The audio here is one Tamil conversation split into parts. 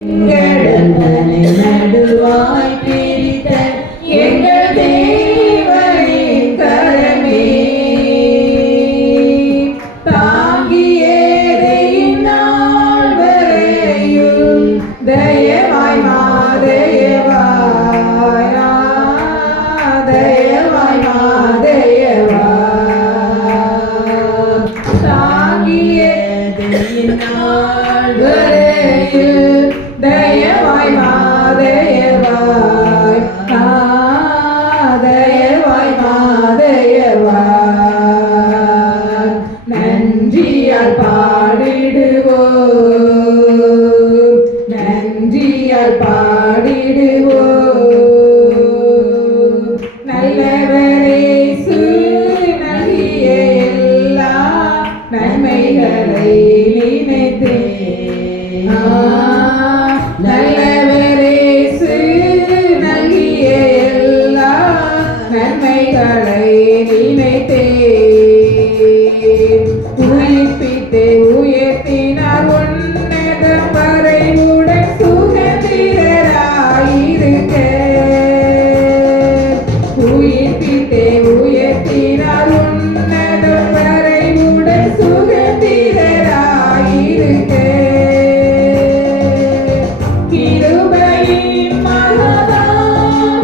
கடந்தனை நடுவாய் பிரித்த எங்கள் தேவனின் கரமே தாங்கியதை நாள் வரையும் தயவாய் மாதயவாய் தயவாய் மாதயவாய் தாங்கியதை நாள் வரையும் தயவாய் மாதயவாய் தயவாய் மாதயவாய் நன்றியால் பாடிடுவோம் நன்றியால் பாடிடுவோம் நல்லவரேசு நல்கிய எல்லா நன்மைகளை நினைத்தே நல்லவரேசு நல்கிய எல்லா நன்மைகளை நினைத்தே உயிர்ப்பித்தே உயர்த்தினார் உன்னதம் வரை உடன் சுகந்திரராயிருக்க உயிர்ப்பித்தே உயர்த்தினார் உன்னதம் வரை உடன் சுகந்திரராயிருக்க கிருபையின் மகதானமது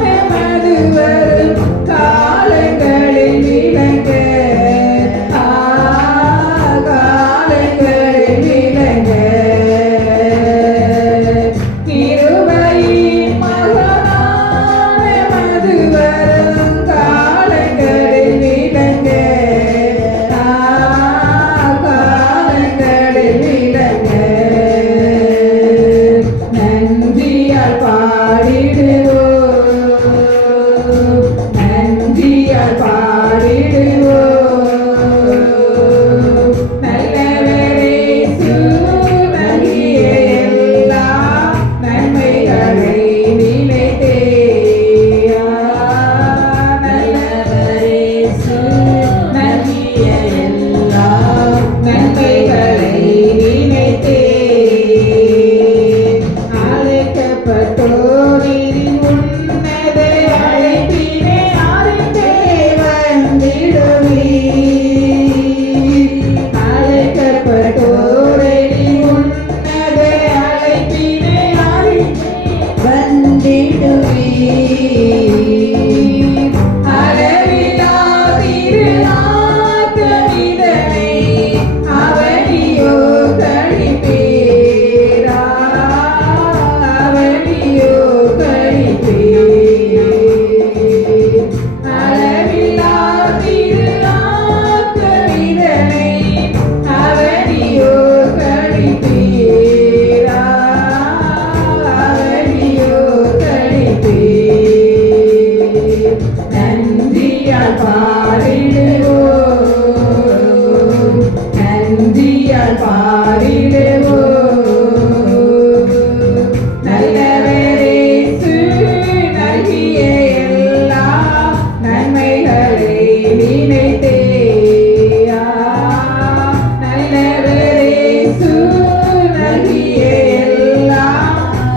வரும் காலங்களில் விளங்க காலங்களில் விளங்க கிருபையின் மகதானமது வரும் காலங்களில் விளங்க காலங்களில் விளங்க நன்றியால் பாடிடுவோம் நன்றியால் பாடிடுவோம் நல்லவரேசு நல்கிய எல்லா நன்மைகளை நினைத்தே நல்லவரேசு நல்கிய எல்லா நன்மைகளை நினைத்தே அழைக்கப்பட்டோரின் உன்னத அழைப்பினை அறிந்தே வந்திடுவீர் அழைக்கப்பட்டோரின் உன்னத அழைப்பினை அறிந்தே வந்திடுவீர் அளவிலா திருநாதனிதனை அவனியோ கழிப்பீரா அவனியோ கழிப்பீர் அளவிலா திருநாதனிதனை அவனியோ கழிப்பீரா அவனியோ கழிப்பீர் நன்றியால் பாடிடுவோம் நன்றியால் பாடிடுவோம் நல்லவரேசு நல்கிய எல்லா நன்மைகளை நினைத்தே நல்லவரேசு நல்கிய எல்லா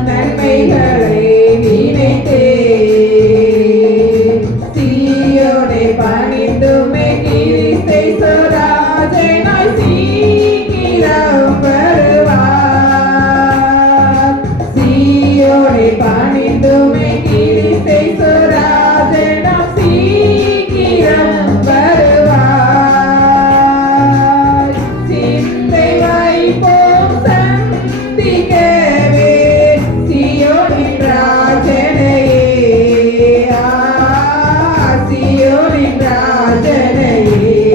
நன்மைகளை நினைத்தே சீயோனை பணிந்துமே கிறிஸ்தை சொராஜனாய் சீக்கிரம் வருவார் சீயோனை பணிந்துமே கிறிஸ்தை சொராஜனாய் சீக்கிரம் வருவார் சிந்தை வைப்போம் சந்திக்கவே சீயோனின் ராஜனையே சீயோனின் ராஜனையே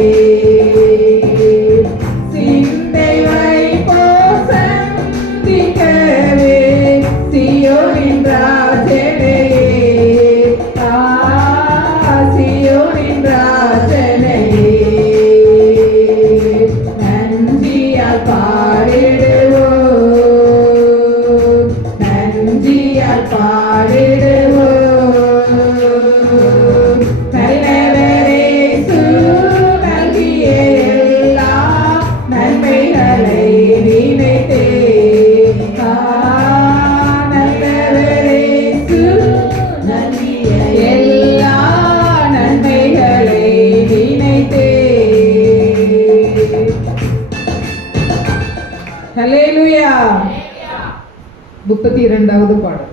சிந்தை வைப்போம் சந்திக்கவே சீயோனின் ராஜனையே சீயோனின் ராஜனையே நன்றியால் பாடிடுவோம் நன்றியால் பாடிடுவோம் நல்லவரேசு நல்கிய எல்லா நன்மைகளை நினைத்தே 32வது பாடல்.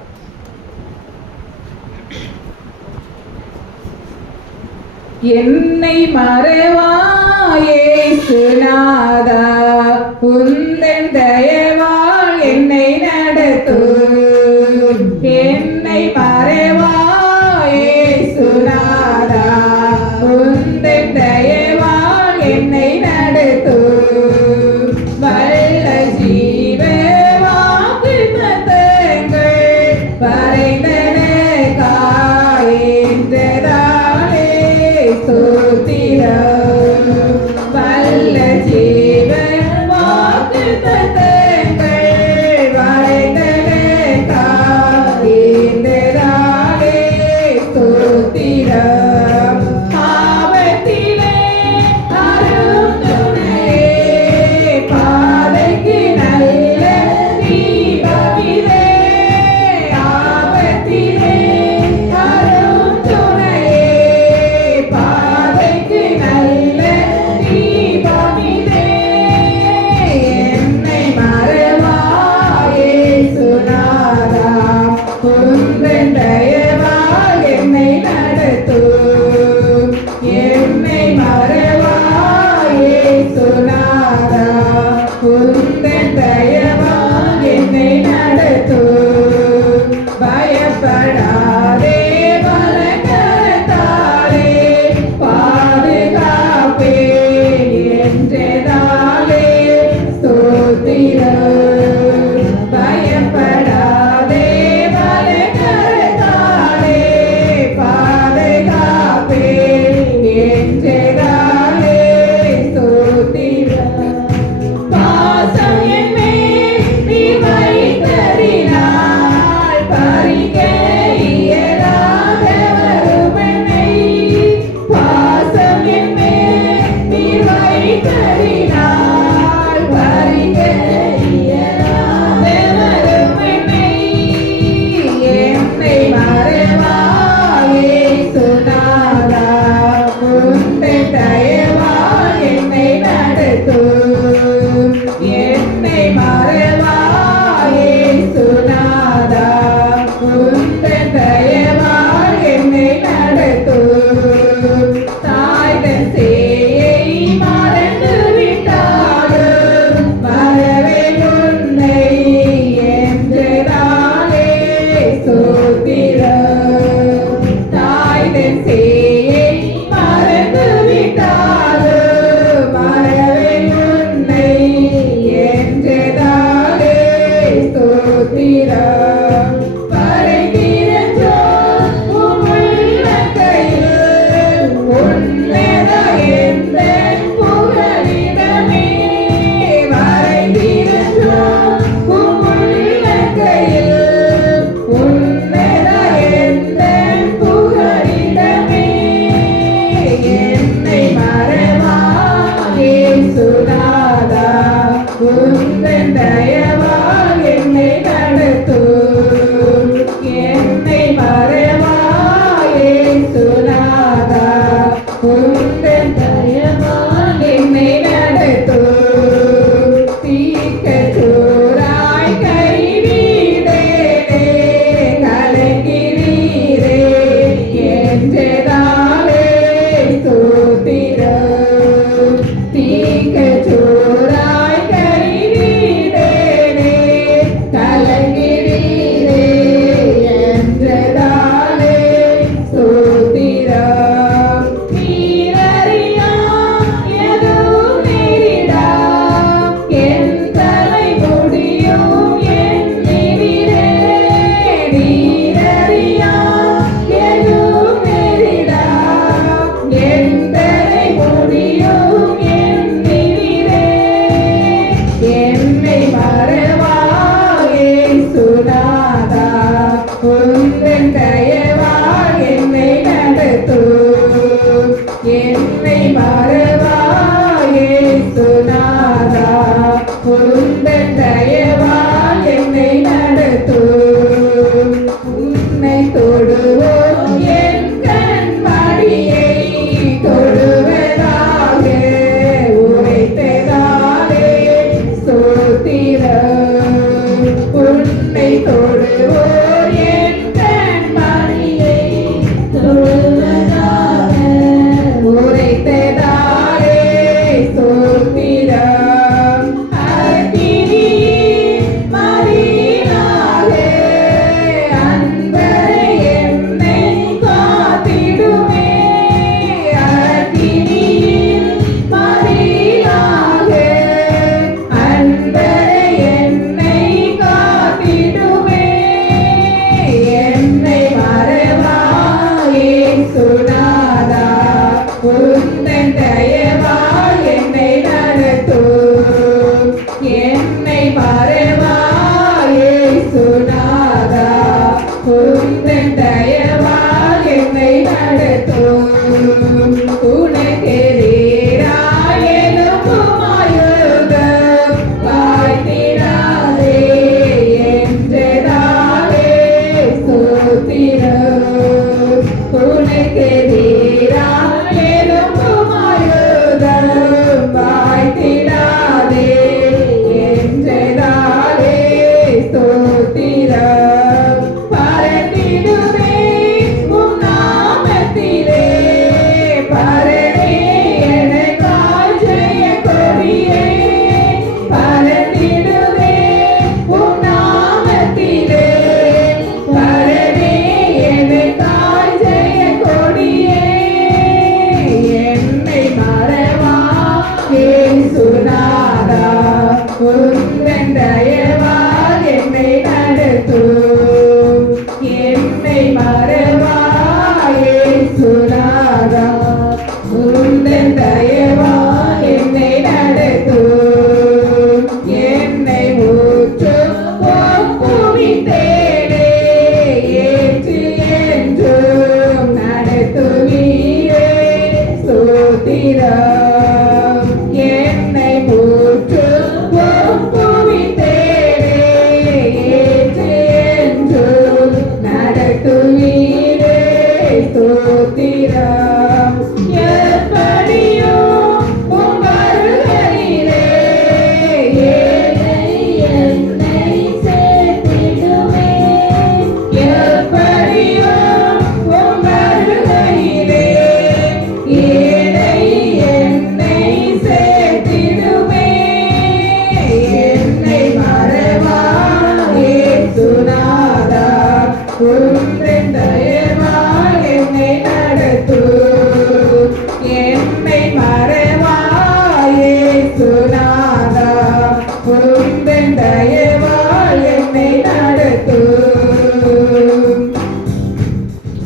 என்னை மறவாயே சுனாதா, உந்தன் தயவால் என்னை நடத்தும். என்னை மறவாயே சுனாதா, உந்தன் தயவால் என்னை நடத்தும். வல்ல ஜீவ வாக்கு தத்தங்கள் வரைந்தனக்காயென்றதாலே ஸ்தோத்திரம். வல்ல ஜீவ வாக்கு தத்தங்கள் வரைந்தனக்காயென்றதாலே ஸ்தோத்திரம். ஆபத்திலே அரும் துணையே, பாதைக்கு நல்ல தீபமிலே. ஆபத்திலே அரும் துணையே, பாதைக்கு நல்ல தீபமிலே. என்னை மறவாயே சுனாதா, உந்தன் தயவால் என்னை நடத்தும். என்னை மறவாயே சுனாதா, உந்தன் தயவால் என்னை நடத்தும். பயப்படாதே பலகரத்தாலே பாதுகாப்பேன் என்றதாலே ஸ்தோத்திரம். பயப்படாதே பலகரத்தாலே பாதுகாப்பேன் என்றதாலே ஸ்தோத்திரம். பாசம் என் மேல் நீ வைத்ததினால் பறிக்க இயலாத வருமென்னை. பாசம் என் மேல் நீ வைத்ததினால் பறிக்க இயலாத வருமென்னை. என்னை மறவாயே சுனாதா, உந்தன் தயவால் என்னை நடத்தும். என்னை மறவாயே சுனாதா, உந்தன் தயவால் என்னை நடத்தும். தாய் தன் சேயை மறந்து விட்டாலும் மறவேன் உன்னை என்றதாலே ஸ்தோத்திரம். தாய் தன் சேயை மறந்து விட்டாலும் மறவேன் உன்னை என்றதாலே ஸ்தோத்திரம். படைக்கிறோம் உம் உள்ளங்கையில், உன்னத எந்தன் புகலிடமே. வரைகிறோம் உம் உள்ளங்கையில், உன்னத எந்தன் புகலிடமே. என்னை மறவாயே சுனாதா, உந்தன் தயவால் என்னை நடத்தும். என்னை மறவாயே சுனாதா, உந்தன் தயவால் என்னை நடத்தும். தீர்க்கச்சோராய் கைவிடேனே, கலங்கிறீரே என்றதாலே ஸ்தோத்திரம். தீர்க்கச்சோராய் கைவிடேனே, கலங்கிறீரே என்றதாலே ஸ்தோத்திரம். நீரறியா எதுவும் நேரிடா, என் தலை முடியும் எண்ணினீரே. நீரறியா எதுவும் நேரிடா, என் தலை முடியும் எண்ணினீரே. என்னை மறவாயே சுனாதா, உந்தன் தயவால் என்னை நடத்தும். என்னை மறவாயே சுனாதா, உந்தன் தயவால் என்னை நடத்தும். ஸ்தோத்திரம் பரந்திடுவே உம் நாமத்திலே பரனே எனக்காய் ஜெய கொடியே பரந்திடுவே உம் நாமத்திலே பரனே எனக்காய் ஜெய கொடியே என்னை மறவா இயேசுநாதா உந்தன் தயவால் என்னை நடத்தும் என்னை மறவா இயேசுநாதா உந்தன் தயவால் என்னை நடத்தும் என்னை ஊற்றும் ஒப்புவித்தேனே ஏற்று என்றும் நடத்துவீரே ஸ்தோத்திரம் என்னை ஊற்றும் ஒப்புவித்தேனே ஏற்று என்றும் நடத்துவீரே ஸ்தோத்திரம் எப்படியோ உம் வருகையிலே என்னை சேர்த்திடுமே எப்படியோ உம் வருகையிலே என்னை சேர்த்திடுமே என்னை மறவா இயேசுநாதா உந்தன் தயவால் என்னை நடத்தும் என்னை மறவா இயேசுநாதா உந்தன் தயவால் என்னை நடத்தும்.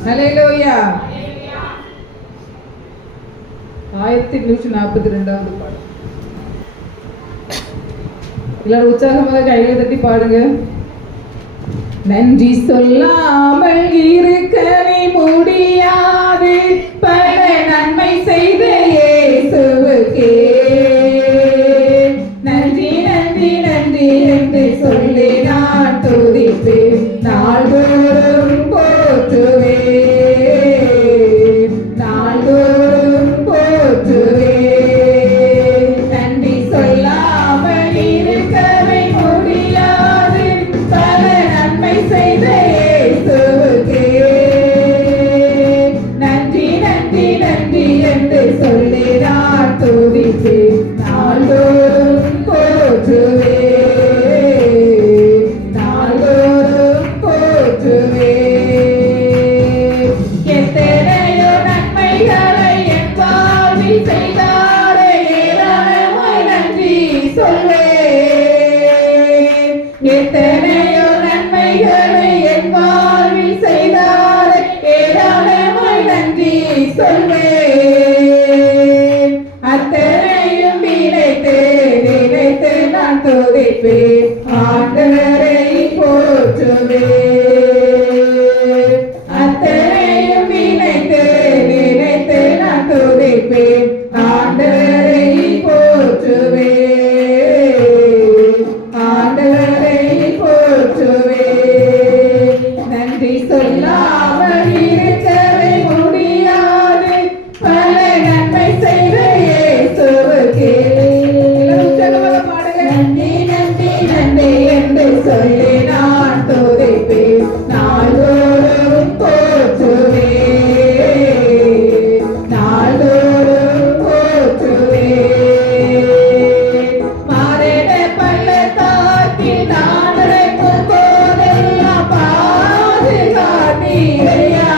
ஹல்லேலூயா. 1142வது பாடல். எல்லாரும் உற்சாகமாக கைகளை தட்டி பாடுங்க. நன்றி சொல்லாமல் இருக்கவே முடியாது பல நன்மை செய்த இயேசுவுக்கே நன்றி நன்றி நன்றி என்று சொல்லி நான் துதிப்பேன் நாள்தோறும் போற்றுவேன் நாள்தோறும் போற்றுவேன் நன்றி சொல்லாமல் இருக்கவே முடியாது பல நன்மை செய்த இயேசுவுக்கே நன்றி நன்றி நன்றி என்று சொல்லி நான் துதிப்பேன் நாள்தோறும் போற்றுவேன் நாள்தோறும் போற்றுவேன் எத்தனையோ நன்மைகளை என் வாழ்வில் செய்தாரே ஏராளமாய் நன்றி சொல்வேன் எத்தனையோ நன்மைகளை என் வாழ்வில் செய்தாரே ஏராளமாய் நன்றி சொல்வேன் அத்தனையும் நினைத்து நினைத்து நான் துதிப்பேன் ஆண்டவரை போற்றுவேன் அத்தனையும் நினைத்து நினைத்து நான் துதிப்பேன் ஆண்டவரை போற்றுவேன் ஆண்டவரை போற்றுவேன் நன்றி சொல்லாமல் இருக்கவே முடியாது பல நன்மை செய்த இயேசுவுக்கே எல்லாரும் உற்சாகமாக பாடுங்க. நன்றி நன்றி நன்றி என்று சொல்லி நான் துதிப்பேன் நாள்தோறும் போற்றுவேன் நாள்தோறும் போற்றுவேன் மரண பள்ளத்தாக்கில் நான் நடக்கும் போதெல்லாம் பாதுகாத்தீரையா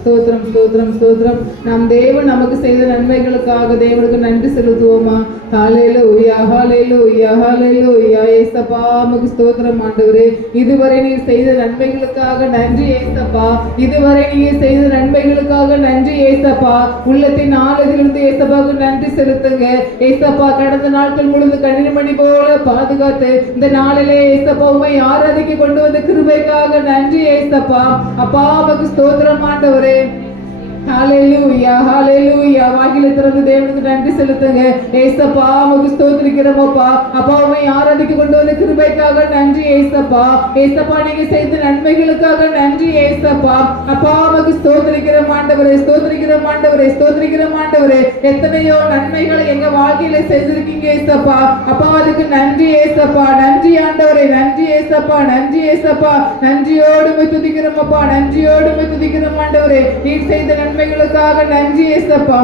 ஸ்தோத்திரம் ஸ்தோத்திரம் ஸ்தோத்திரம். நம் தேவன் நமக்கு செய்த நன்மைகளுக்காக தேவனுக்கு நன்றி செலுத்துவோமா? ஹல்லேலூயா ஹல்லேலூயா ஹல்லேலூயா. ஏசப்பா உமக்கு ஸ்தோத்திரம் ஆண்டவரே. இதுவரை நீர் செய்த நன்மைகளுக்காக நன்றி ஏசப்பா. இதுவரை நீர் செய்த நன்மைகளுக்காக நன்றி ஏசப்பா. உள்ளத்தின் ஆழத்திலிருந்து ஏசப்பாவுக்கு நன்றி செலுத்துங்க ஏசப்பா. கடந்த நாட்கள் முழுது கண்ணிமணி போல பாதுகாத்து இந்த நாளிலே ஏசப்பா உம்மை ஆராதிக்க கொண்டு வந்த கிருபைக்காக நன்றி ஏசப்பா. அப்பா உமக்கு ஸ்தோத்திரம் ஆண்டவரே. ஹல்லேலூயா ஹல்லேலூயா. வாயில திறந்து தேவனுக்கு நன்றி செலுத்துங்க ஏசப்பா. உமக்கு ஸ்தோத்திரிக்கிறோமப்பா. அப்பா உம்மை ஆராதிக்க கொண்டு வந்த கிருபைக்காக நன்றி ஏசப்பா. ஏசப்பா நீங்க செய்த நன்மைகளுக்காக நன்றி ஏசப்பா. அப்பா உமக்கு ஸ்தோத்திரிக்கிறோம் ஆண்டவரே, ஸ்தோத்திரிக்கிறோம் ஆண்டவரே, ஸ்தோத்திரிக்கிறோம் ஆண்டவரே. எத்தனையோ நன்மைகளை எங்க வாழ்க்கையில செய்திருக்கீங்க ஏசப்பா. அப்பா அதுக்கு நன்றி ஏசப்பா. நன்றி ஆண்டவரே, நன்றி ஏசப்பா, நன்றி ஏசப்பா. நன்றியோடு உம்மை துதிக்கிறோமப்பா, நன்றியோடு உம்மை துதிக்கிறோம் ஆண்டவரே. நீர் செய்த நன்மைகளுக்காக நன்றி ஏசப்பா.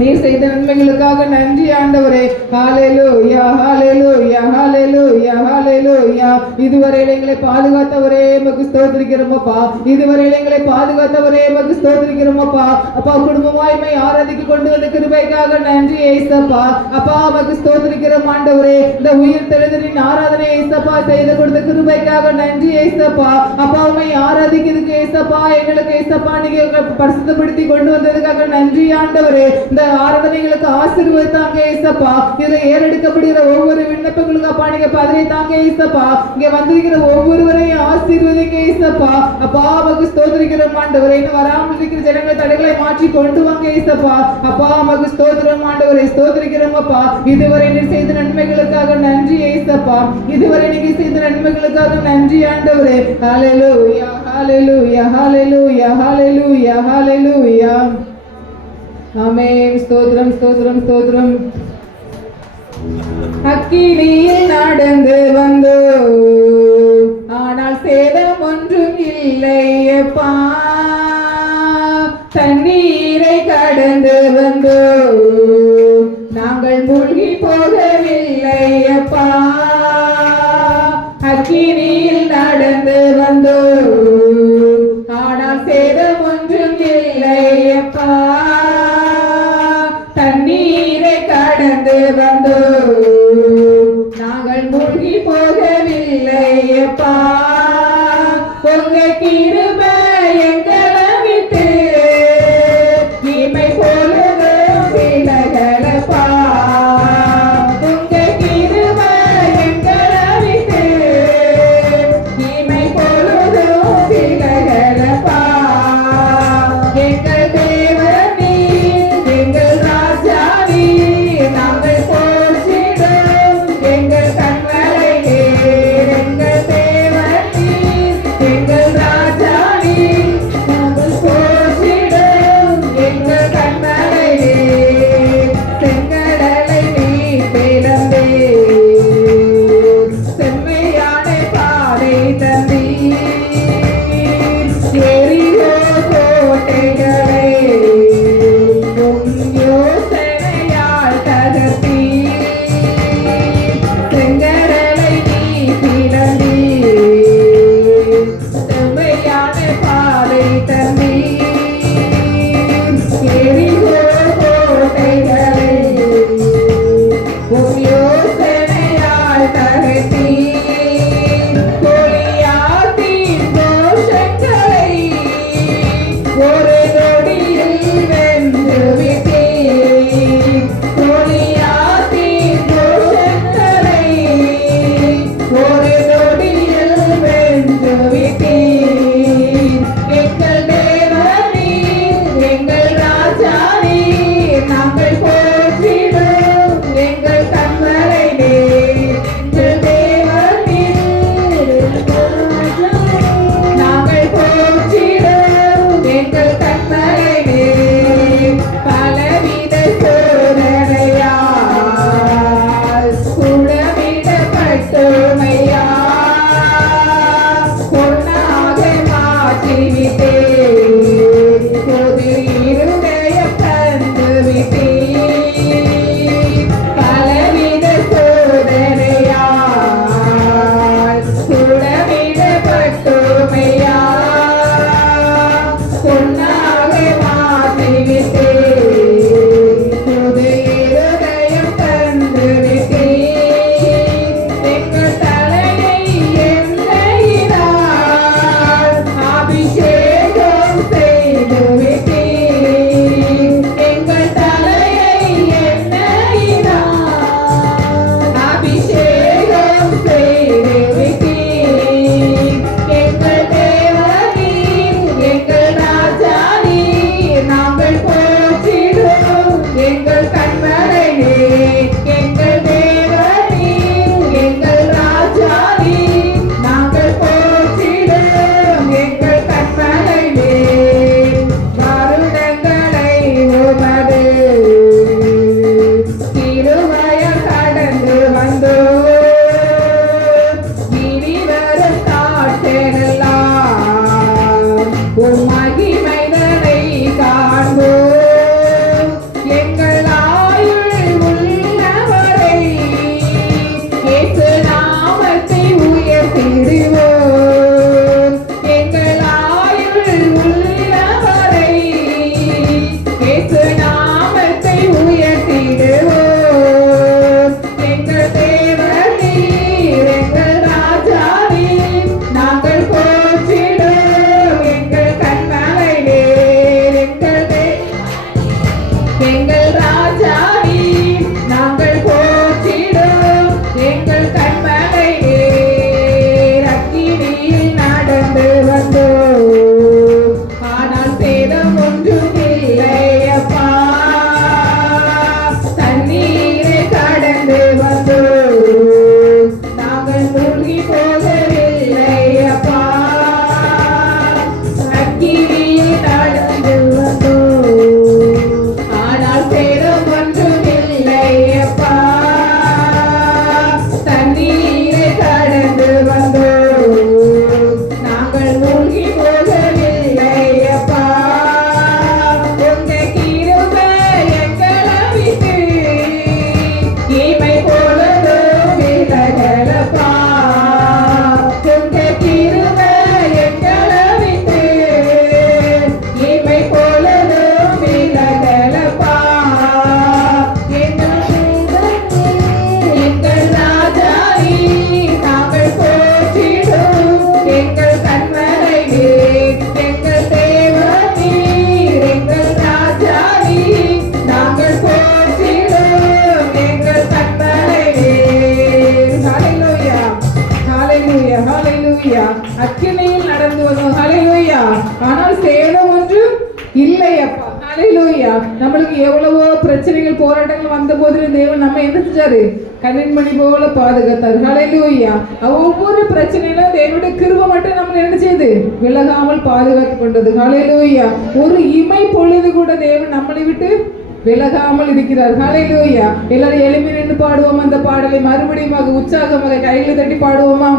நீர் செய்த நன்மைகளுக்காக நன்றி ஆண்டவரே. ஹல்லேலூயா ஹல்லேலூயா ஹல்லேலூயா ஹல்லேலூயா. இதுவரை எங்களை பாதுகாத்தவரே உமக்கு ஸ்தோத்திரிக்கிறோமப்பா. இதுவரை எங்களை பாதுகாத்தவரே உமக்கு ஸ்தோத்திரிக்கிறோமப்பா. அப்பா குடும்பமாய் உம்மை ஆராதிக்க கொண்டு வந்த கிருபைக்காக நன்றி ஏசப்பா. அப்பா உமக்கு ஸ்தோத்திரிக்கிறோம் ஆண்டவரே. இந்த உயிர் தெழுதலின் ஆராதனை ஏசப்பா செய்து கொடுத்த கிருபைக்காக நன்றி ஏசப்பா. அப்பா உம்மை ஆராதிக்கிறதுக்கு ஏசப்பா எங்களுக்கு ஏசப்பா நீங்க பரிசுத்தப்படுத்தி கொண்டு வந்ததுக்காக நன்றி ஆண்டவரே. இந்த ஆராதனைகளுக்கு ஆசீர்வதித்தாங்க ஏசப்பா. இதுல ஏறெடுக்கப்படுகிற ஒவ்வொரு விண்ணப்பங்களுக்கு அப்பா நீங்க பதவி தாங்க ஏசப்பா. இங்க வந்திருக்கிற ஒவ்வொருவரையும் ஆசீர்வதிங்க ஏசப்பா. அப்பா உமக்கு ஸ்தோத்திரிக்கிறோம் ஆண்டவரே. இன்னும் வராமல் இருக்கிற ஜனங்கள் தடைகளை மாற்றி கொண்டு வாங்க ஏசப்பா. அப்பா உமக்கு ஸ்தோத்திரம் ஆண்டவரே, ஸ்தோத்திரிக்கிறோம் அப்பா. இதுவரை நீர் செய்த நன்மைகளுக்காக நன்றி ஏசப்பா. இதுவரை நீங்க செய்த நன்மைகளுக்காக நன்றி ஆண்டவரே. ஹல்லேலூயா ஹல்லேலூயா ஹல்லேலூயா ஹல்லேலூயா ஹல்லேலூயா. ஆமென். ஸ்தோத்திரம் ஸ்தோத்திரம் ஸ்தோத்திரம். அக்கினியில் நடந்து வந்தோ ஆனால் சேதம் ஒன்றும் இல்லையப்பா. தண்ணீரை கடந்து வந்தோ நாங்கள் மூழ்கி போகவில்லையப்பா. அக்கினியில் நடந்து வந்தோ ஆனால் சேதம் ஒன்றும் இல்லையப்பா. தண்ணீரை கடந்து வந்தோ நாங்கள் மூழ்கி போகவில்லையப்பா. உங்க கிருபை எங்களை விட்டு இமை பொழுதும் விலகலப்பா. உங்க கிருபை எங்களை விட்டு இமை பொழுதும் விலகலப்பா. எங்கள் தேவனே எங்கள் ராஜாவே நாங்கள் போற்றிடும் கண்மலை நீர் எங்கள் தேவன் நீர் எங்கள் ராஜா நீர் நாங்கள் போற்றிடும் எங்கள் கண்மலை நீர் வருடங்களை உமது திருமயம் கடந்து வந்தோம் இனி வரும் நாட்களெல்லாம் உம் மகிமைதனை காண்போம் எங்கள் ஆயுள் உள்ளவரை இயேசு நாமத்தை உயர்த்திடுவோம் எங்கள் ஆயுள் உள்ளவரை இயேசு நாமத்தை உயர்த்திடுவோம் எங்கள் தேவன் நீர் எங்கள் ராஜா நீர் நாங்கள் போற்றிடும் எங்கள் கண்மலை நீர் எங்கள் ராஜா நீர் நாங்கள் போற்றிடும் எங்கள் கண்மலை நீர் அக்கினியில் நடந்து வந்தோம் ஆனால் சேதம் ஒன்றும் இல்லையப்பா தண்ணீரை கடந்து வந்தோம் நாங்கள் மூழ்கி போகவில்லையப்பா அக்கினியில் நடந்து வந்தோம் ஆனால் சேதம் ஒன்றும் இல்லையப்பா தண்ணீரை கடந்து வந்தோம் நாங்கள் மூழ்கி போகவில்லையப்பா உங்க கிருபை எங்களை விட்டு இமை பொழுதும் விலகலப்பா உங்க கிருபை எங்களை விட்டு இமை பொழுதும் விலகலப்பா எங்கள் ராஜா நீர் நாங்கள் போற்றிடும் எங்கள் கண்மலை நீர் எங்கள் தேவன் நீர் எங்கள் ராஜா நீர் நாங்கள் போற்றிடும் எங்கள் கண்மலை நீர் ஹalleluya ஹalleluya ஹalleluya அக்கினியில் நடந்து வந்தோம் ஹalleluya ஆனால் சேதம் ஒன்றும் இல்லையப்பா ஹalleluya நம்மளுக்கு எவ்வளவோ பிரச்சனைகள் போராட்டங்கள் வந்த போதிலும் தேவன் நம்ம என்ன செஞ்சாரு கண்ணின்மணி போல பாதுகாத்தார் ஹalleluya ஒவ்வொரு பிரச்சனையிலும் தேவனுடைய கிருபை மட்டும் நம்ம என்ன செய்யுது விலகாமல் பாதுகாத்து கொண்டது ஹalleluya ஒரு இமை பொழுது கூட தேவன் நம்மளை விட்டு விலகாமல் இருக்கிறார் ஹalleluya எல்லாரும் எழும்பி நின்று பாடுவோம் அந்த பாடலை மறுபடியும் உற்சாகமாக கைகளை தட்டி பாடுவோமா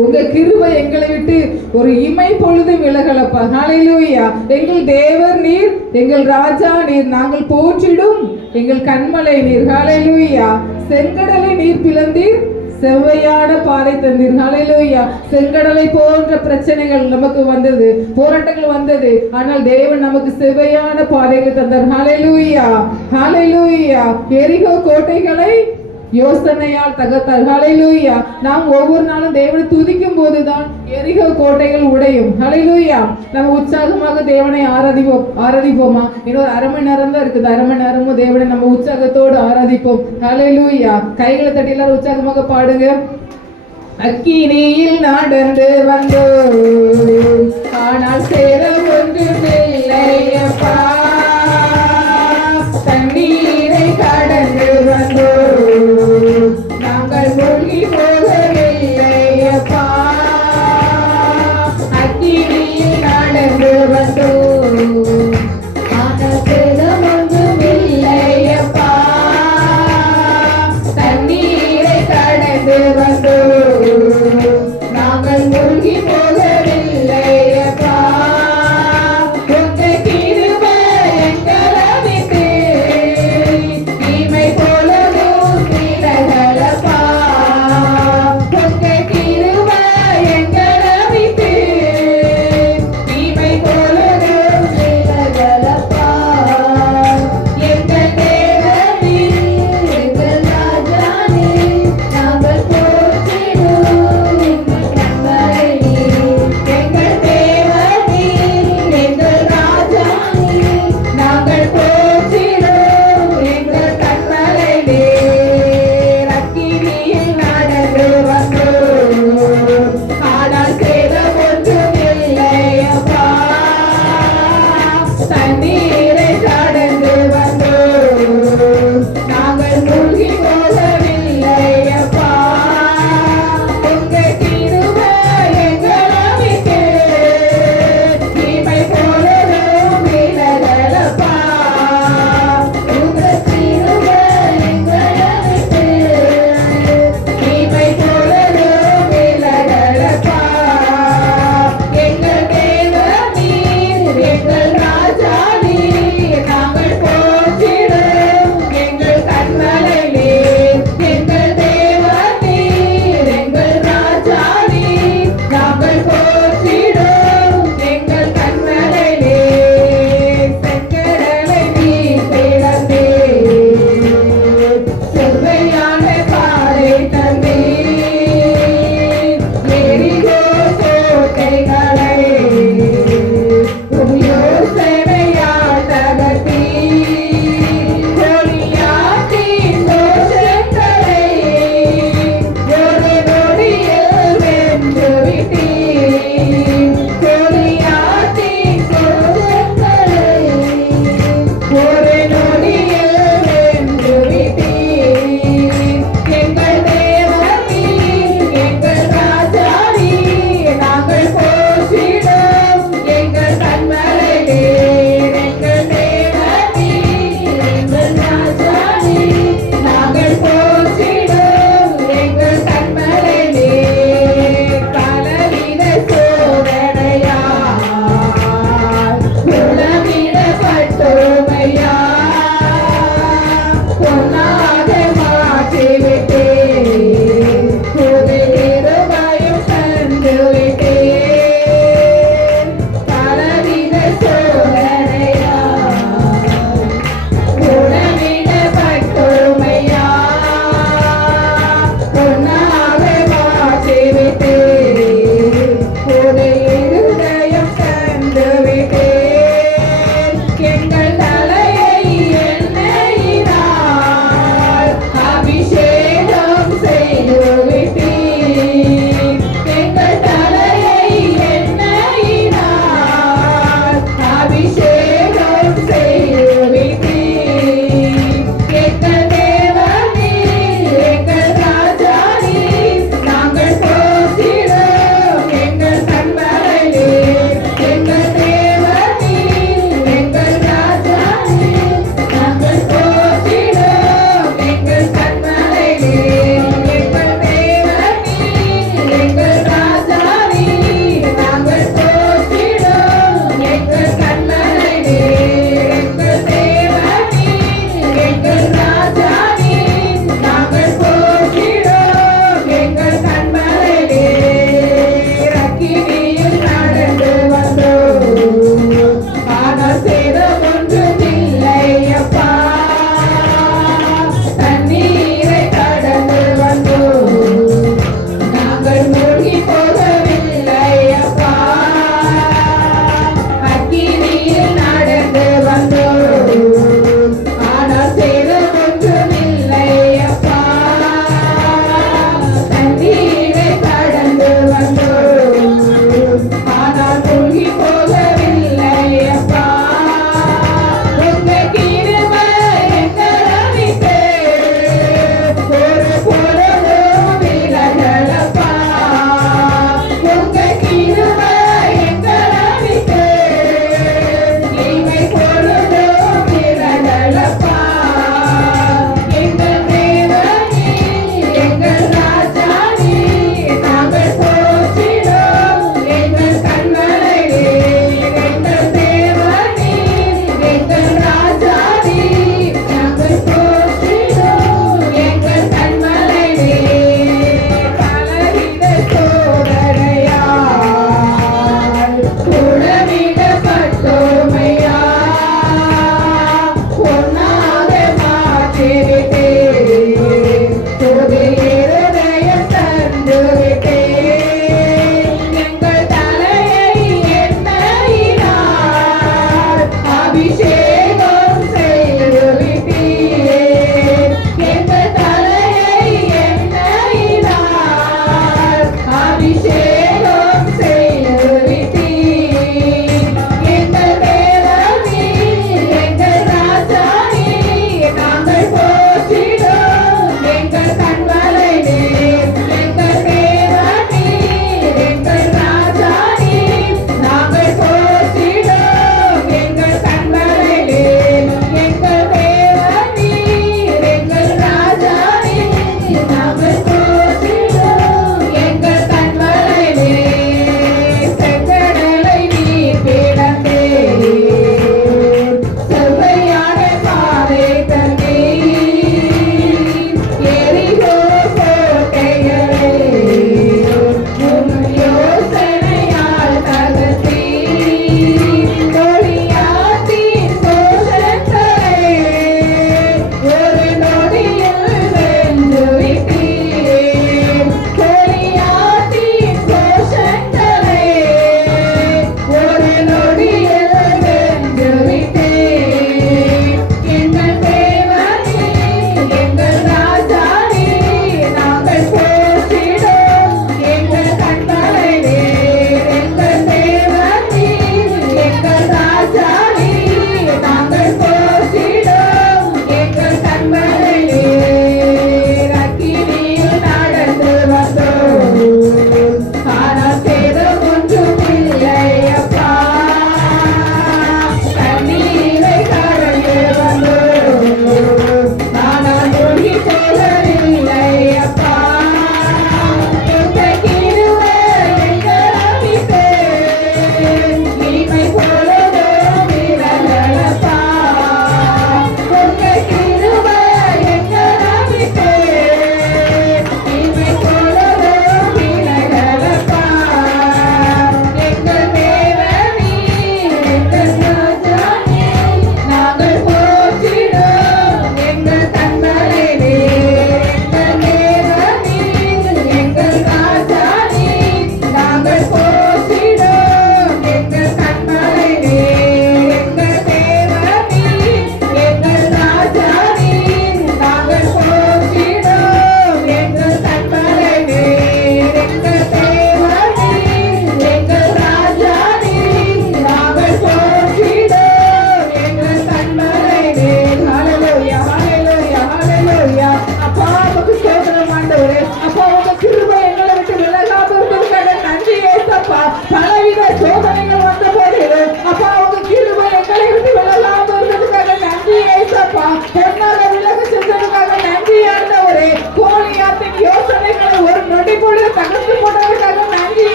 உங்க கிருபை எங்களை விட்டு ஒரு இமை பொழுதும் விலகலப்பா ஹalleluya எங்கள் தேவர் நீர் எங்கள் ராஜா நீர் நாங்கள் போற்றிடும் எங்கள் கண்மலை நீர் ஹalleluya செங்கடலை நீர் பிளந்தீர் செவ்வையான பாதை தந்தீர் ஹalleluya செங்கடலை போன்ற பிரச்சனைகள் நமக்கு வந்தது போராட்டங்கள் வந்தது ஆனால் தேவன் நமக்கு செவ்வையான பாதைகள் தந்தார் ஹalleluya ஹalleluya எரிகோ கோட்டைகளை யோசனையால் தகர்த்தார் ஹalleluya நாம் ஒவ்வொரு நாளும் தேவனை துதிக்கும் போதுதான் எரிகோ கோட்டைகள் உடையும் ஹalleluya நம்ம உற்சாகமாக தேவனை ஆராதிப்போமா இன்னொரு அரை மணி நேரம் தான் இருக்குது அரை மணி நேரமும் தேவனை நம்ம உற்சாகத்தோடு ஆராதிப்போம் ஹalleluya கைகளை தட்டி எல்லாரும் உற்சாகமாக பாடுங்க அக்கினியில் நடந்து வந்தோம் ஆனால் சேதம் ஒன்றும் இல்லையப்பா தண்ணீரை கடந்து வந்தோம் நாங்கள் மூழ்கி போகவில்லையப்பா அக்கினியில் நடந்து வந்தோம் ஆனால் சேதம் ஒன்றும் இல்லையப்பா தண்ணீரை கடந்து வந்தோம் நாங்கள் மூழ்கி போகவில்லையப்பா உங்க கிருபை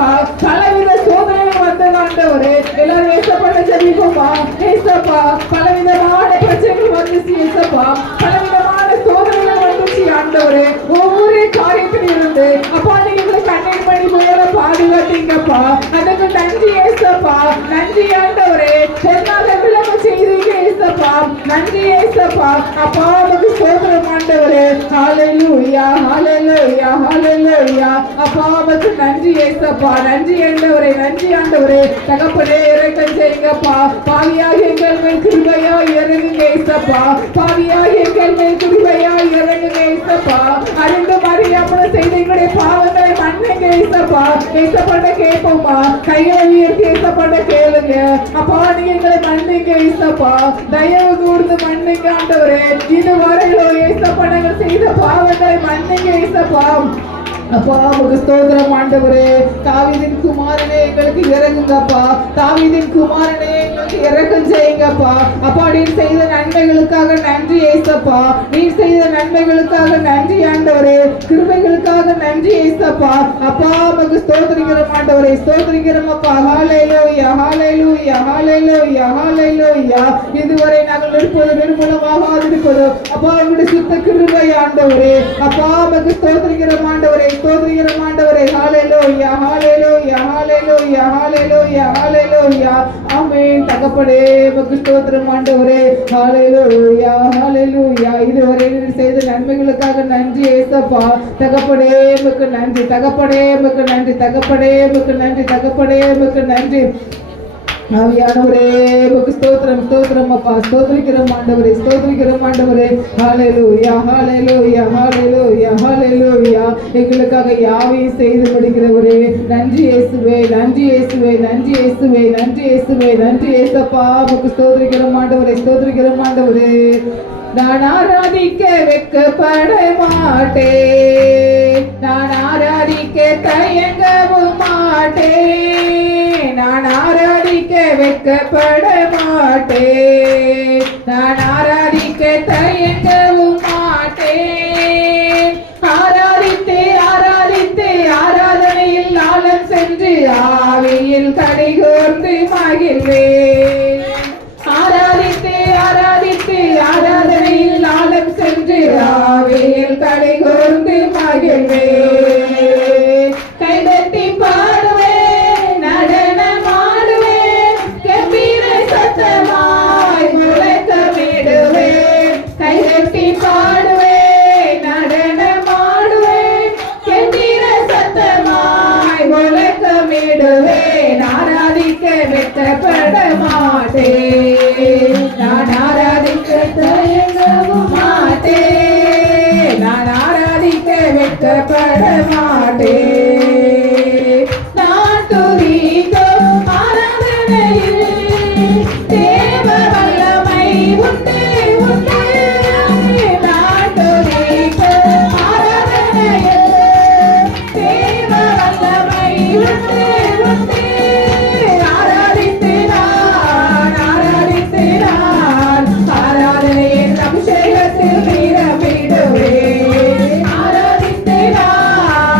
ஏசப்பா. பலவித சோதனைகள் வந்தது ஆண்டவரே. எல்லாரும் ஏசப்பட்ட ஜெபிப்போமா. ஏசப்பா, பலவிதமான பிரச்சனைகள் வந்துச்சு ஏசப்பா. பலவிதமான சோதனைகள் வந்துச்சு ஆண்டவரே. ஒவ்வொரு காரியத்திலும் இருந்து அப்பா நீங்க எங்களை கண்ணீர் மணி போல பாதுகாத்தீங்கப்பா. அதுக்கு நன்றி ஏசப்பா. நன்றி ஆண்டவரே. பொருளாதார விளம்ப செய்தீங்க ஏசப்பா. நன்றி ஏசப்பா. அப்பா உமக்கு ஸ்தோத்திரம் ஆண்டவரே. ஹalleluya ஹalleluya ஹalleluya. அப்பா உமக்கு நன்றி ஏசப்பா. நன்றி ஆண்டவரே. நன்றி ஆண்டவரே. தகப்பனே இரக்கம் செய்யுங்கப்பா. பாவியாகிய எங்கள் மேல் கிருபையாய் இறங்குங்க ஏசப்பா. பாவியாகிய எங்கள் மேல் கிருபையாய் இறங்குங்க ஏசப்பா. அறிந்து அறியாமல் செய்த எங்களுடைய பாவங்களை மன்னிங்க ஏசப்பா. ஏசப்பட்ட கேட்போமா. கைகளை உயர்த்தி ஏசப்பட்ட கேளுங்க. அப்பா நீங்க எங்களை மன்னிங்க ஏசப்பா. தயவு கூர்ந்து மன்னிங்க ஆண்டவரே. இதுவரையிலோ ஏசப்பா நாங்கள் செய்த பாவங்களை மன்னிங்க ஏசப்பா. அப்பா உமக்கு ஸ்தோத்திரம் ஆண்டவரே. தாவீதின் குமாரனே எங்களுக்கு இறங்குங்கப்பா. தாவீதின் குமாரனே எங்களுக்கு இரக்கம் செய்யுங்கப்பா. அப்பா நீர் செய்த நன்மைகளுக்காக நன்றி ஏசப்பா. நீர் செய்த நன்மைகளுக்காக நன்றி ஆண்டவரே. கிருபைகளுக்காக நன்றி ஏசப்பா. அப்பா உமக்கு ஸ்தோத்திரிக்கிறோம் ஆண்டவரே. ஸ்தோத்திரிக்கிறோம் அப்பா. ஹalleluya ஹalleluya ஹalleluya ஹalleluya. இதுவரை நாங்கள் இருப்பது நிர்மூலமாக இருப்பது அப்பா உங்களுடைய சுத்த கிருபை ஆண்டவரே. அப்பா உமக்கு ஸ்தோத்திரிக்கிறோம் ஆண்டவரே. ஸ்தோத்திரிக்கிறோம் ஆண்டவரே. ஹalleluya ஹalleluya ஹalleluya ஹalleluya ஹalleluya. ஆமென். தகப்பனே உமக்கு ஸ்தோத்திரம் ஆண்டவரே. ஹalleluya ஹalleluya. இதுவரை நீர் செய்த நன்மைகளுக்காக நன்றி ஏசப்பா. தகப்பனே உமக்கு நன்றி. தகப்பனே உமக்கு நன்றி. தகப்பனே உமக்கு நன்றி. தகப்பனே உமக்கு நன்றி. ஆவியானவரே உமக்கு ஸ்தோத்திரம். ஸ்தோத்திரம் அப்பா. ஸ்தோத்திரிக்கிறோம் ஆண்டவரே. ஸ்தோத்திரிக்கிறோம் ஆண்டவரே. ஹalleluya ஹalleluya ஹalleluya ஹalleluya. எங்களுக்காக யாவையும் செய்து முடிக்கிறவரே நன்றி இயேசுவே. நன்றி இயேசுவே. நன்றி இயேசுவே. நன்றி இயேசுவே. நன்றி இயேசப்பா. உமக்கு ஸ்தோத்திரிக்கிறோம் ஆண்டவரே. ஸ்தோத்திரிக்கிறோம் ஆண்டவரே. நான் ஆராதிக்க வெட்கப்பட மாட்டேன். நான் ஆராதிக்க தயங்கவும் மாட்டேன். நான் ஆராதிக்க வெட்கப்பட மாட்டேன். நான் ஆராதிக்க தயங்கவும் மாட்டேன். ஆராதித்து ஆராதித்து ஆராதனையில் ஆழம் சென்று ஆவியில் கடைகோர்ந்து மகிழ்வேன். ஆராதித்து ஆராதித்து ஆராதனையில் ஆழம் சென்று ஆவியில் கடைகோர்ந்து மகிழ்வேன். கைதட்டி பாடுவேன். நடனமாடுவேன். கம்பீர சத்தமாய் முழக்கமிடுவேன். கைதட்டி பாடுவேன். நடனமாடுவேன். கம்பீர சத்தமாய் முழக்கமிடுவேன். ஆராதிக்க வெட்கப்பட மாட்டேன். நான் ஆராதிக்க தயங்கவும் மாட்டேன். நான் ஆராதிக்க வெட்கப்பட மாட்டேன். நான் துதிக்கும் ஆராதனையில் தேவ வல்லமை உண்டு உண்டு. நான் துதிக்கும் ஆராதனையில் தேவ வல்லமை உண்டு உண்டு. அபிஷேகத்தில் வீரமிடுவேன். ஆராதித்து நான்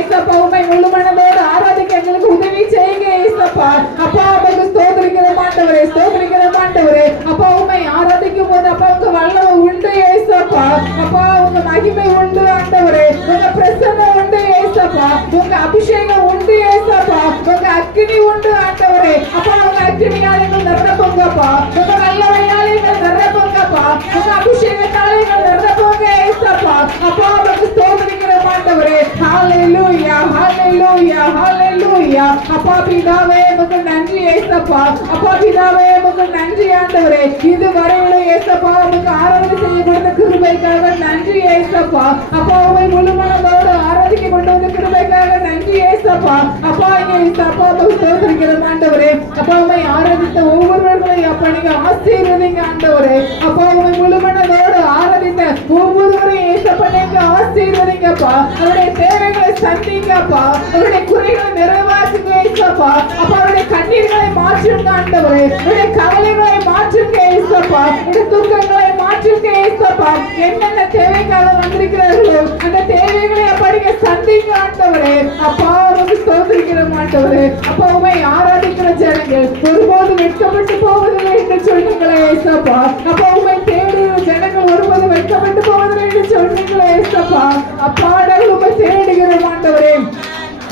ஏசப்பா உண்மை முழு மனதோடு ஆராதிக்க எங்களுக்கு உதவி செய்யுங்க ஏசப்பா. அப்பா உமக்கு ஸ்தோத்திரிக்கிற ஆண்டவரே, ஸ்தோத்திரிக்கிற ஆண்டவரே. அப்பா உண்மை ஆராதிக்கும் போது அப்பா உங்க வல்லமை உண்டு ஏசப்பா. அப்பா உங்க மகிமை உண்டு ஆண்டவரே, உங்க பிரசன்னம் உண்டு ஏசப்பா, உங்க அபிஷேகம் உண்டு ஏசப்பா, உங்க அக்கினி உண்டு ஆண்டவரே. அப்பா உங்க அக்கினியால் எங்கள் நிரப்புங்கப்பா, உங்க வல்லமையால் எங்கள் நிரப்புங்கப்பா, உங்க அபிஷேகத்தால் எங்கள் நிரப்புங்க ஏசப்பா. அப்பா உமக்கு ஸ்தோத்திரிக்கிற ஆண்டவரே. ஹalleluya ஹalleluya ஹalleluya. அப்பா பிதாவே உமக்கு நன்றி ஏசப்பா. அப்பா பிதாவே உமக்கு நன்றி ஆண்டவரே. இதுவரையில ஏசப்பா உமக்கு ஆராதனை செய்ய கொடுத்த கிருபைக்காக நன்றி ஏசப்பா. அப்பா உம்மை முழு மனதோடு ஆராதிக்க கொண்டு வந்த கிருபைக்காக நன்றி ஏசப்பா. அப்பா இங்க ஏசப்பா உமக்கு ஸ்தோத்திரிக்கிற ஆண்டவரே. அப்பா உம்மை ஆராதித்த ஒவ்வொருவர்களையும் அப்பா நீங்க ஆசீர்வதிங்க ஆண்டவரே. அப்பா உம்மை முழு மனதோடு ஆராதித்த ஒவ்வொருவரையும் ஏசப்பா நீங்க ஆசீர்வதிங்கப்பா. அவருடைய தேவைகளை சந்திங்கப்பா, அவருடைய குறைகளை நிறைவாக்குங்க ஏசப்பா. அப்பா அவருடைய கண்ணீர்களை மாற்றுங்க ஆண்டவரே, அவருடைய கவலைகளை மாற்றுங்க ஏசப்பா, அவருடைய துக்கங்களை மாற்றுங்க ஏசப்பா. என்னென்ன தேவைக்காக வந்திருக்கிறார்களோ அந்த தேவைகளை அப்பா நீங்க சந்திங்க ஆண்டவரே. அப்பா உமக்கு ஸ்தோத்திரிக்கிற ஆண்டவரே. அப்பா உம்மை ஆராதிக்கிற ஜனங்கள் ஒருபோதும் வெட்கப்பட்டு போவதில்லை என்று சொன்னீங்களே ஏசப்பா. அப்பா உம்மை தேடுகிற ஜனங்கள் ஒருபோதும் வெட்கப்பட்டு போவதில்லை என்று சொன்னீங்களே ஏசப்பா. அப்பா நாங்கள் உம்மை தேடுகிற ஆண்டவரே.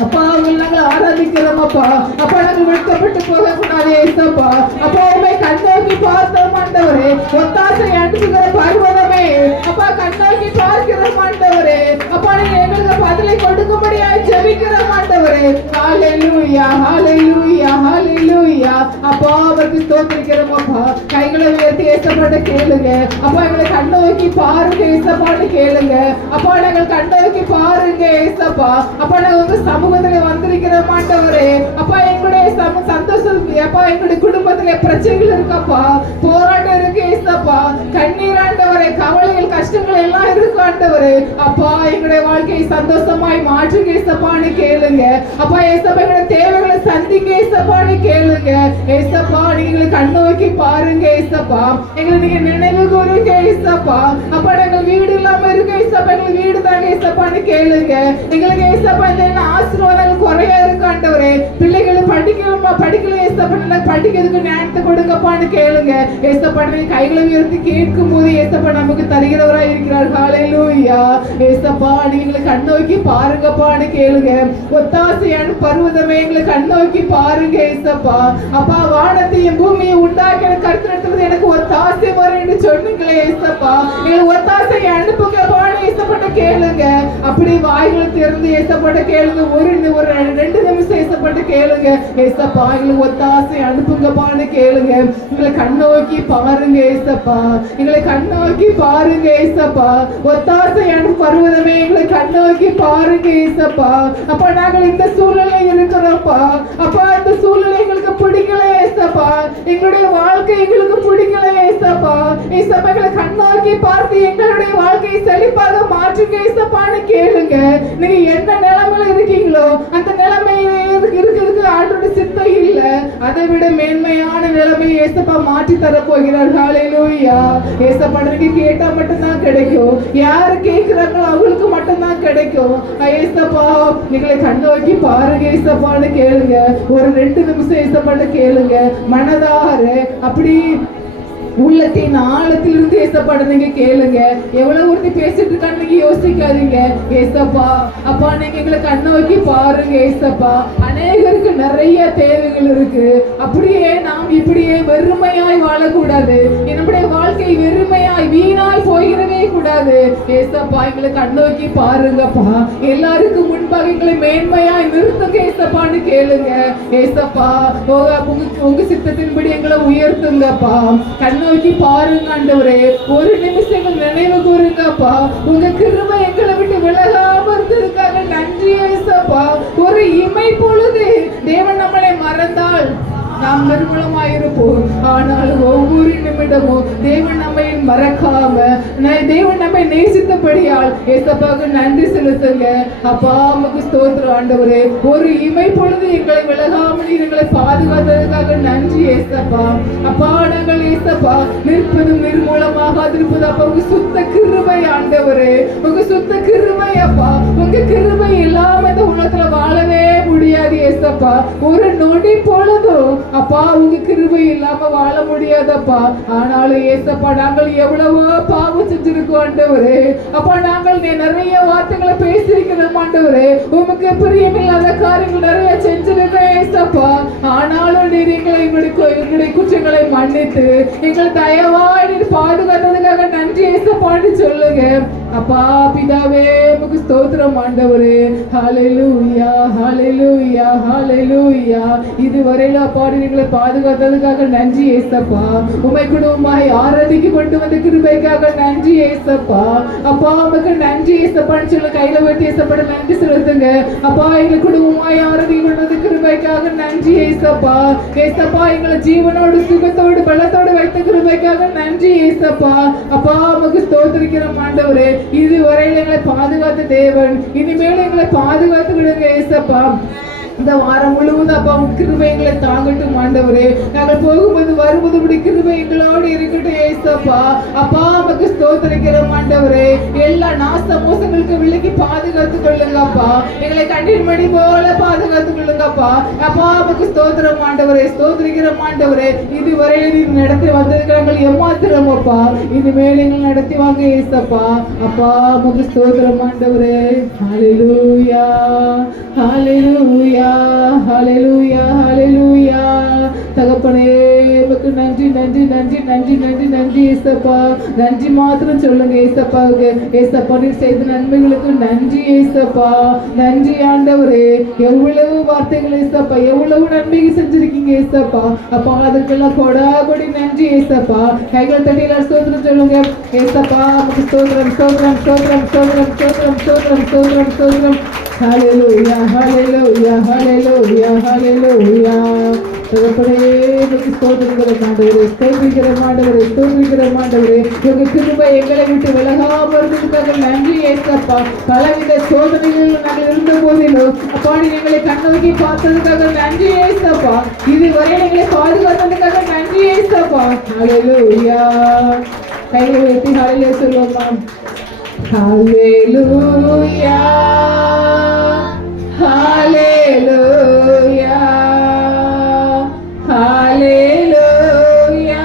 அப்பா நாங்கள் ஆராதிக்கிறோம் அப்பா. அப்பா நாங்கள் வெட்கப்பட்டு போக கூடாது ஏசப்பா. அப்பா உண்மை கண்ணோக்கி பார்த்தோம் ஆண்டவரே. ஒத்தாசை அனுப்புகிற பர்வதமே அப்பா கண்ணோக்கி பார்க்கிறோம் ஆண்டவரே. அப்பா நீங்க எங்களுக்கு பதிலை கொடுக்கும்படியாய் ஜெபிக்கிறோம் ஆண்டவரே. ஹalleluya ஹalleluya ஹalleluya. அப்பா உமக்கு ஸ்தோத்திரிக்கிறோம் அப்பா. கைகளை உயர்த்தி ஏசப்பாட்ட கேளுங்க. அப்பா எங்களை கண்ணோக்கி பாருங்க ஏசப்பான்னு கேளுங்க. அப்பா நாங்கள் கண்ணோக்கி பாருங்க ஏசப்பா. அப்பா நாங்கள் உங்க சமூகத்துல வந்திருக்கிற ஆண்டவரே. அப்பா எங்களுடைய சந்தோஷம் அப்பா எங்களுடைய குடும்பத்துல பிரச்சனைகள் இருக்கப்பா, போராட்டம் இருக்கு ஏசப்பா, கண்ணீர் ஆண்டவரே, கவலைகள் கஷ்டங்கள் எல்லாம் இருக்கு ஆண்டவரே. அப்பா எங்களுடைய வாழ்க்கையை சந்தோஷமாய் மாற்றுங்க ஏசப்பான்னு கேளுங்க. அப்பா ஏசப்பா எங்களுடைய தேவைகளை சந்திங்க ஏசப்பான்னு கேளுங்க. ஏசப்பா நீங்க கண்ணோக்கி பாருங்க ஏசப்பா. எங்களை நீங்க நினைவு கூறுங்க ஏசப்பா. அப்பா நாங்கள் வீடு இல்லாம இருக்க ஏசப்பா, எங்களுக்கு வீடு தாங்க ஏசப்பான்னு கேளுங்க. எங்களுக்கு ஏசப்பா இந்த ஆசீர்வாதங்கள் குறையா இருக்கு ஆண்டவரே. பிள்ளைகளை படிக்கணுமா, படிக்கல ஏசப்பா, படிக்கிறதுக்கு நேரத்தை கொடுங்கப்பான்னு கேளுங்க ஏசப்பா. கைகளை உயர்த்தி கேட்கும் போது ஏசப்பா நமக்கு தருகிறவரா இருக்கிறார். ஹalleluya. ஏசப்பா நீங்க கண்ணோக்கி பாருங்கப்பான்னு கேளுங்க. ஒத்தாசையான பர்வதமே எங்களை கண்ணோக்கி பாருங்க ஏசப்பா. அப்பா வானத்தையும் பூமியை உண்டாக்கின கர்த்தர் எனக்கு ஒத்தாசை வரும்னு சொன்னீங்களே ஏசப்பா. எங்களுக்கு ஒத்தாசையை அனுப்புங்கப்பான்னு ஏசப்பட்ட கேளுங்க. அப்படி வாய்களை திறந்து ஏசப்பட்ட கேளுங்க. ஒரு 2 நிமிஷம் ஏசப்பட்ட கேளுங்க. ஏசப்பா எங்களுக்கு ஒத்தாசை அனுப்புங்கப்பான்னு கேளுங்க. எங்களை கண்ணோக்கி பாருங்க ஏசப்பா. எங்களை கண்ணோக்கி பாருங்க ஏசப்பா. ஒத்தாசையான பர்வதமே எங்களை கண்ணோக்கி பாருங்க ஏசப்பா. அப்பா நாங்கள் இந்த சூழ்நிலை இருக்கிறோம்ப்பா. அப்பா இந்த சூழ்நிலை எங்களுக்கு பிடிக்கல ஏசப்பா. எங்களுடைய வாழ்க்கை எங்களுக்கு பிடிக்கல ஏசப்பா. ஏசப்பா எங்களை கண்ணோக்கி பார்த்து எங்களுடைய வாழ்க்கையை செழிப்பாக மாற்றுங்க ஏசப்பான்னு கேளுங்க. நீங்க எந்த நிலைமையில இருக்கீங்களோ அந்த நிலைமையில இருக்கிறதுக்கு ஆண்டோட சித்தம் இல்ல, அதை விட மேன்மையான நிலைமை ஏசப்பா மாற்றி தர போகிறார். ஹalleluya. ஏசப்பா நீங்க கேட்டா மட்டும்தான் கிடைக்கும். யாரு கேட்கிறாங்களோ அவங்களுக்கு மட்டும்தான் கிடைக்கும். ஏசப்பா நீங்களை கண்ணோக்கி பாருங்க ஏசப்பான்னு கேளுங்க. ஒரு 2 நிமிஷம் ஏசப்பான்னு கேளுங்க. மனதார அப்படி உள்ளத்தின் ஆழத்திலிருந்து ஏசப்பாட நீங்க கேளுங்க. எவ்வளவு ஒருத்தி பேசிட்டு இருக்கான்னு நீங்க யோசிக்காதீங்க. ஏசப்பா அப்பா நீங்க எங்களை கண்ணோக்கி பாருங்க ஏசப்பா. அநேகருக்கு நிறைய தேவைகள் இருக்கு. அப்படியே நாம் இப்படியே வெறுமையாய் வாழக்கூடாது. நம்முடைய வாழ்க்கை வெறுமையாய் வீணாய் போகிறவே கூடாது. ஏசப்பா எங்களை கண்ணோக்கி பாருங்கப்பா. எல்லாருக்கும் முன்பாக எங்களை மேன்மையாய் நிறுத்துங்க ஏசப்பான்னு கேளுங்க. ஏசப்பா உங்க சித்தத்தின்படி எங்களை உயர்த்துங்கப்பா. நோக்கி பாருங்க ஆண்டவரே. ஒரு நிமிஷம் நினைவு கூறுங்கப்பா. உங்க கிருபை எங்களை விட்டு விலகாம இருந்ததுக்காக நன்றி ஏசப்பா. ஒரு இமை பொழுது தேவன் நம்மளை மறந்தால் நாம் நிர்மூலமாயிருப்போம். ஆனால் ஒவ்வொரு நிமிடமும் தேவன் நம்மை மறக்காம, தேவன் நம்மை நேசித்தபடியால் ஏசப்பாவுக்கு நன்றி செலுத்துங்க. அப்பா நமக்கு ஸ்தோத்திரம் ஆண்டவரே. ஒரு இமை பொழுது எங்களை விலகாமல் எங்களை பாதுகாத்ததுக்காக நன்றி ஏசப்பா. அப்பா நாங்கள் ஏசப்பா நிற்பதும் நிர்மூலமாக இருப்பது அப்பா உங்க சுத்த கிருபை ஆண்டவரே. உங்க சுத்த கிருபை அப்பா. உங்க கிருபை இல்லாம இந்த உலகத்துல வாழவே முடியாது ஏசப்பா. ஒரு நொடி பொழுதும் அப்பா உங்க கிருபை இல்லாம வாழ முடியாதப்பா. ஆனாலும் ஏசப்பா நாங்கள் எவ்வளவோ பாவம் செஞ்சிருக்கோம் ஆண்டவரே. அப்பா நாங்கள் நிறைய வார்த்தைகளை பேசியிருக்கிறோம் ஆண்டவரே. உமக்கு பிரியமில்லாத காரியங்கள் நிறைய செஞ்சிருக்கோம் ஏசப்பா. ஆனாலும் நீர் எங்களுடைய குற்றங்களை மன்னித்து எங்களை தயவாய் நீர் பாதுகாத்ததுக்காக நன்றி ஏசப்பான்னு சொல்லுங்க அப்பா. பிதாவே உமக்கு ஸ்தோத்திரம் ஆண்டவரே. ஹல்லேலூயா ஹல்லேலூயா ஹல்லேலூயா. இதுவரையில அப்பா எங்களை பாதுகாத்ததுக்காக நன்றி ஏசப்பா. உமை குடும்பமாய் ஆராதிக்கு கொண்டு வந்த கிருபைக்காக நன்றி ஏசப்பா. அப்பா உமக்கு நன்றி ஏசப்பான்னு சொல்ல கையில வெட்டி ஏசப்பட நன்றி செலுத்துங்க அப்பா. எங்களை குடும்பமாய் ஆராதிக்கு கொண்டு வந்த கிருபைக்காக நன்றி ஏசப்பா. ஏசப்பா எங்களை ஜீவனோடு சுகத்தோடு பலத்தோடு வைத்த கிருபைக்காக நன்றி ஏசப்பா. அப்பா உமக்கு ஸ்தோத்திரிக்கிறோம் ஆண்டவரே. இதுவரையில் எங்களை பாதுகாத்த தேவன் இனிமேல் எங்களை பாதுகாத்து விடுங்க ஏசப்பா. இந்த வாரம் முழுவதும் அப்பா கிருபை எங்களை தாங்கட்டும் ஆண்டவரே. நாங்கள் போகும்போது வரும்போது கிருபை எங்களோடு இருக்கட்டும் ஏசப்பா. அப்பா நமக்கு ஸ்தோத்திரிக்கிறோம் ஆண்டவரே. எல்லா நாச மோசங்களுக்கு விலக்கி பாதுகாத்து கொள்ளுங்கப்பா. எங்களை கண்ணின் மணி போல பாதுகாத்து கொள்ளுங்கப்பா. அப்பா நமக்கு ஸ்தோத்திரம் ஆண்டவரே. ஸ்தோத்திரிக்கிறோம் ஆண்டவரே. இதுவரை நீர் நடத்தி வந்ததுக்கு நாங்கள் ஏமாத்துறோம் அப்பா. இனிமேல் எங்களை நடத்தி வாங்க ஏசப்பா. அப்பா நமக்கு ஸ்தோத்திரம் ஆண்டவரே. ஹல்லேலூயா ஹல்லேலூயா ஹல்லேலூயா ஹல்லேலூயா. தகப்பனே உமக்கு நன்றி நன்றி நன்றி நன்றி நன்றி நன்றி ஏசப்பா. நன்றி மாத்திரம் சொல்லுங்க ஏசப்பாவுக்கு. ஏசப்பா நீர் செய்த நன்மைகளுக்கு நன்றி ஏசப்பா. நன்றி ஆண்டவரே. எவ்வளவு வார்த்தைகள் ஏசப்பா, எவ்வளவு நன்மைகள் செஞ்சிருக்கீங்க ஏசப்பா. அப்பா அதுக்கெல்லாம் கொடா கொடி நன்றி ஏசப்பா. கைகள் தட்டியில ஸ்தோத்திரம் சொல்லுங்க ஏசப்பா. நமக்கு ஸ்தோத்திரம் ஸ்தோத்திரம் ஸ்தோத்திரம் ஸ்தோத்திரம் ஸ்தோத்திரம் ஸ்தோத்திரம் ஸ்தோத்திரம் ஸ்தோத்திரம். ஹல்லேலூயா ஹல்லேலூயா ஹல்லேலூயா ஹல்லேலூயா. தகப்பனே உமக்கு ஸ்தோத்திரிக்கிறோம் ஆண்டவரே. ஸ்தோத்திரிக்கிறோம் ஆண்டவரே. ஸ்தோத்திரிக்கிறோம் ஆண்டவரே. உங்க கிருபை எங்களை விட்டு விலகாம இருந்ததுக்காக நன்றி ஏசப்பா. பலவித சோதனைகள் நாங்கள் இருந்த போதிலும் அப்பா எங்களை கண்ணோக்கி பார்த்ததுக்காக நன்றி ஏசப்பா. இதுவரை எங்களை பாதுகாத்ததுக்காக நன்றி ஏசப்பா. ஹல்லேலூயா. கைகளை வைத்து ஹல்லேலூயா சொல்லுவோமா. ஹல்லேலூயா ஹல்லேலூயா ஹல்லேலூயா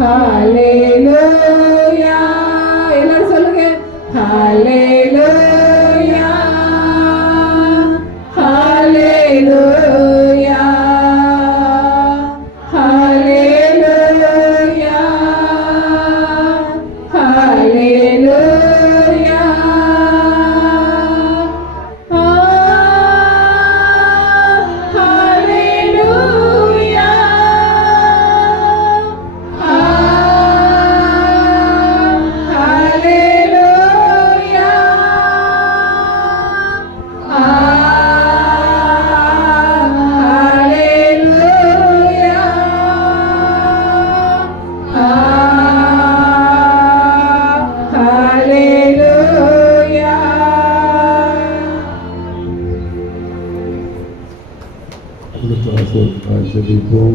ஹல்லேலூயா. எல்லாரும் சொல்லுங்க ஹல்லேலூயா ஹல்லேலூயா ஹல்லேலூயா ஹல்லேலூயா. ஜெபிப்போம்.